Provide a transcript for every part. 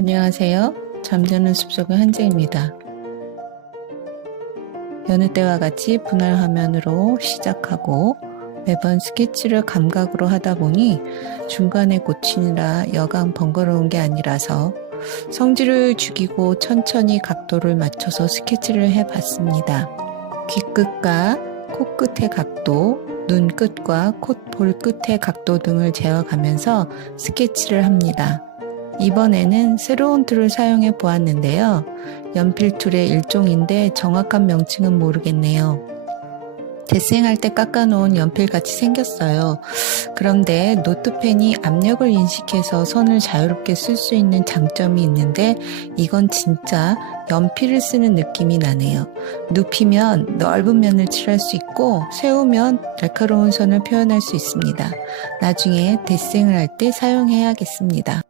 안녕하세요. 잠자는 숲속의 한재입니다. 여느 때와 같이 분할 화면으로 시작하고 매번 스케치를 감각으로 하다 보니 중간에 고치느라 여간 번거로운 게 아니라서 성질을 죽이고 천천히 각도를 맞춰서 스케치를 해봤습니다. 귀끝과 코끝의 각도, 눈끝과 콧볼 끝의 각도 등을 재어가면서 스케치를 합니다. 이번에는 새로운 툴을 사용해 보았는데요. 연필 툴의 일종인데 정확한 명칭은 모르겠네요. 데생할 때 깎아놓은 연필같이 생겼어요. 그런데 노트펜이 압력을 인식해서 선을 자유롭게 쓸 수 있는 장점이 있는데 이건 진짜 연필을 쓰는 느낌이 나네요. 눕히면 넓은 면을 칠할 수 있고 세우면 날카로운 선을 표현할 수 있습니다. 나중에 데생을 할 때 사용해야겠습니다.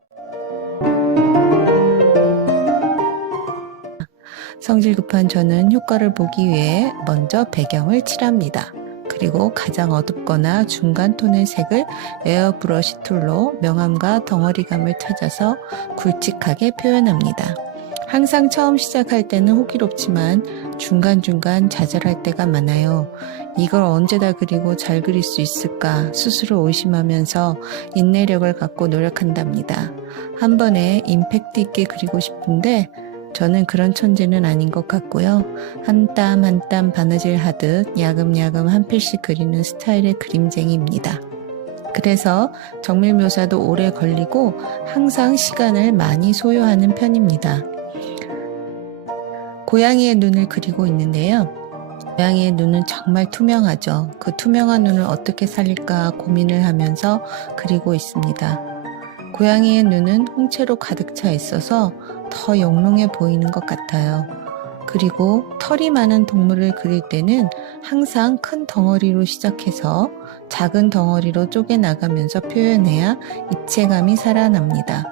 성질 급한 저는 효과를 보기 위해 먼저 배경을 칠합니다. 그리고 가장 어둡거나 중간 톤의 색을 에어브러시 툴로 명암과 덩어리감을 찾아서 굵직하게 표현합니다. 항상 처음 시작할 때는 호기롭지만 중간중간 좌절할 때가 많아요. 이걸 언제 다 그리고 잘 그릴 수 있을까 스스로 의심하면서 인내력을 갖고 노력한답니다. 한 번에 임팩트 있게 그리고 싶은데 저는 그런 천재는 아닌 것 같고요. 한 땀 한 땀 바느질 하듯 야금야금 한 필씩 그리는 스타일의 그림쟁이입니다. 그래서 정밀 묘사도 오래 걸리고 항상 시간을 많이 소요하는 편입니다. 고양이의 눈을 그리고 있는데요. 고양이의 눈은 정말 투명하죠. 그 투명한 눈을 어떻게 살릴까 고민을 하면서 그리고 있습니다. 고양이의 눈은 홍채로 가득 차 있어서 더 영롱해 보이는 것 같아요. 그리고 털이 많은 동물을 그릴 때는 항상 큰 덩어리로 시작해서 작은 덩어리로 쪼개나가면서 표현해야 입체감이 살아납니다.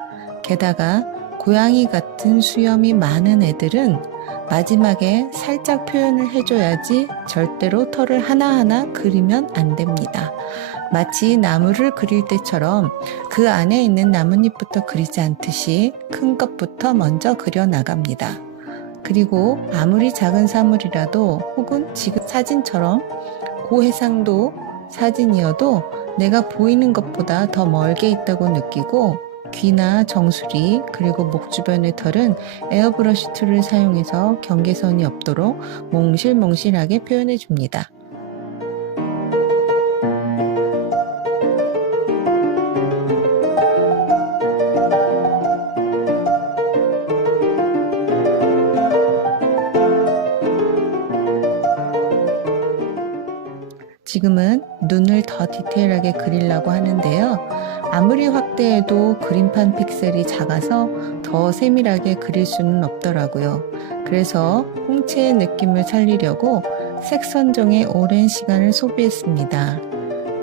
게다가 고양이 같은 수염이 많은 애들은 마지막에 살짝 표현을 해줘야지 절대로 털을 하나하나 그리면 안 됩니다. 마치 나무를 그릴 때처럼 그 안에 있는 나뭇잎부터 그리지 않듯이 큰 것부터 먼저 그려 나갑니다. 그리고 아무리 작은 사물이라도 혹은 지금 사진처럼 고해상도 사진이어도 내가 보이는 것보다 더 멀게 있다고 느끼고 귀나 정수리 그리고 목 주변의 털은 에어브러시 툴을 사용해서 경계선이 없도록 몽실몽실하게 표현해 줍니다. 지금은 눈을 더 디테일하게 그리려고 하는데요. 아무리 확대해도 그림판 픽셀이 작아서 더 세밀하게 그릴 수는 없더라고요. 그래서 홍채의 느낌을 살리려고 색 선정에 오랜 시간을 소비했습니다.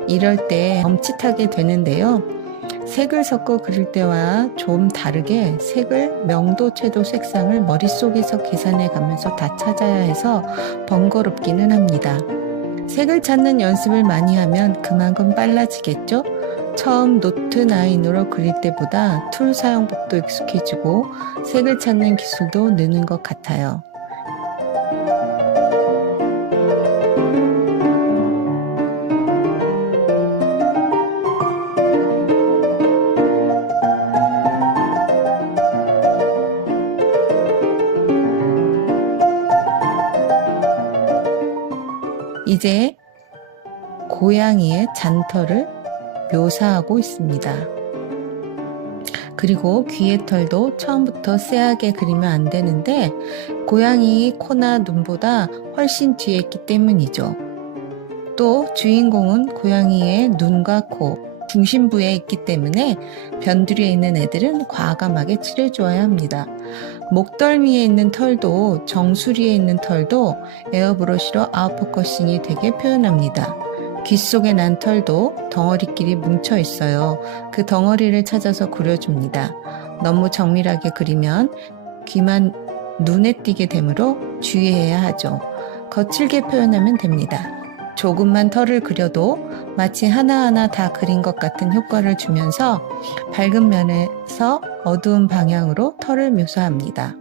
이럴 때 멈칫하게 되는데요. 색을 섞어 그릴 때와 좀 다르게 색을 명도, 채도, 색상을 머릿속에서 계산해 가면서 다 찾아야 해서 번거롭기는 합니다. 색을 찾는 연습을 많이 하면 그만큼 빨라지겠죠? 처음 노트 9으로 그릴 때보다 툴 사용법도 익숙해지고 색을 찾는 기술도 느는 것 같아요. 이제 고양이의 잔털을 묘사하고 있습니다. 그리고 귀의 털도 처음부터 쎄하게 그리면 안 되는데 고양이 코나 눈보다 훨씬 뒤에 있기 때문이죠. 또 주인공은 고양이의 눈과 코, 중심부에 있기 때문에 변두리에 있는 애들은 과감하게 칠해주어야 합니다. 목덜미에 있는 털도 정수리에 있는 털도 에어브러쉬로 아웃포커싱이 되게 표현합니다. 귀 속에 난 털도 덩어리끼리 뭉쳐 있어요. 그 덩어리를 찾아서 그려줍니다. 너무 정밀하게 그리면 귀만 눈에 띄게 되므로 주의해야 하죠. 거칠게 표현하면 됩니다. 조금만 털을 그려도 마치 하나하나 다 그린 것 같은 효과를 주면서 밝은 면에서 어두운 방향으로 털을 묘사합니다.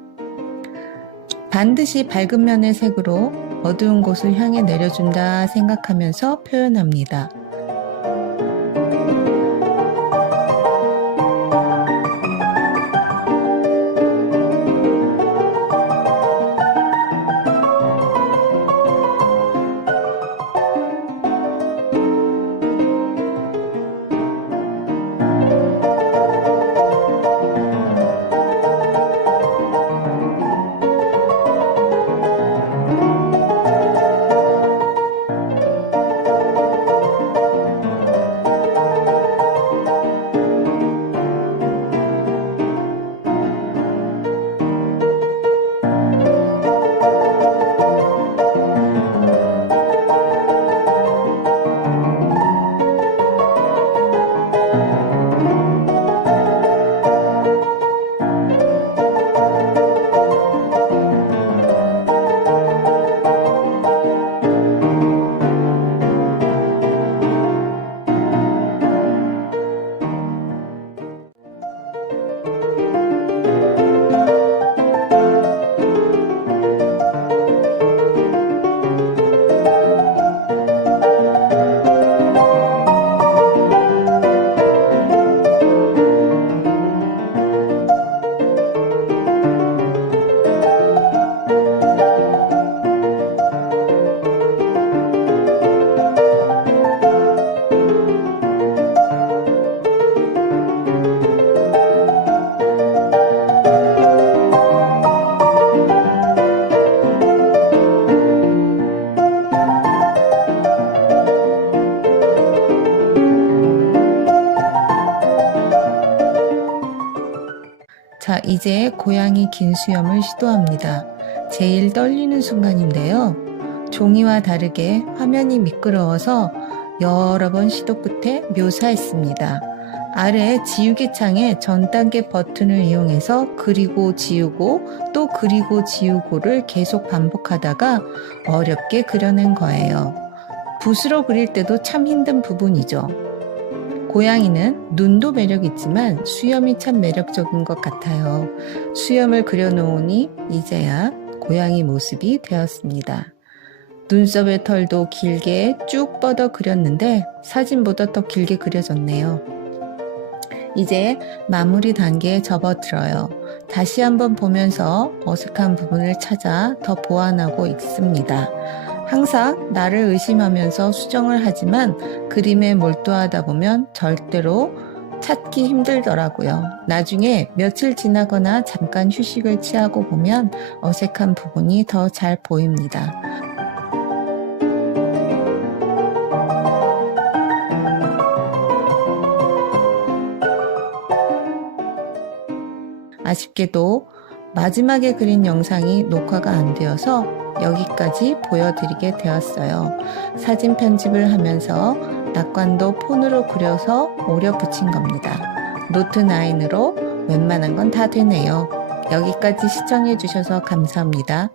반드시 밝은 면의 색으로 어두운 곳을 향해 내려준다 생각하면서 표현합니다. 자, 이제 고양이 긴 수염을 시도합니다. 제일 떨리는 순간인데요. 종이와 다르게 화면이 미끄러워서 여러 번 시도 끝에 묘사했습니다. 아래 지우개 창에 전 단계 버튼을 이용해서 그리고 지우고 또 그리고 지우고를 계속 반복하다가 어렵게 그려낸 거예요. 붓으로 그릴 때도 참 힘든 부분이죠. 고양이는 눈도 매력 있지만 수염이 참 매력적인 것 같아요. 수염을 그려놓으니 이제야 고양이 모습이 되었습니다. 눈썹의 털도 길게 쭉 뻗어 그렸는데 사진보다 더 길게 그려졌네요. 이제 마무리 단계에 접어들어요. 다시 한번 보면서 어색한 부분을 찾아 더 보완하고 있습니다. 항상 나를 의심하면서 수정을 하지만 그림에 몰두하다 보면 절대로 찾기 힘들더라고요. 나중에 며칠 지나거나 잠깐 휴식을 취하고 보면 어색한 부분이 더 잘 보입니다. 아쉽게도 마지막에 그린 영상이 녹화가 안 되어서 여기까지 보여드리게 되었어요. 사진 편집을 하면서 낙관도 폰으로 그려서 오려 붙인 겁니다. 노트9으로 웬만한 건 다 되네요. 여기까지 시청해 주셔서 감사합니다.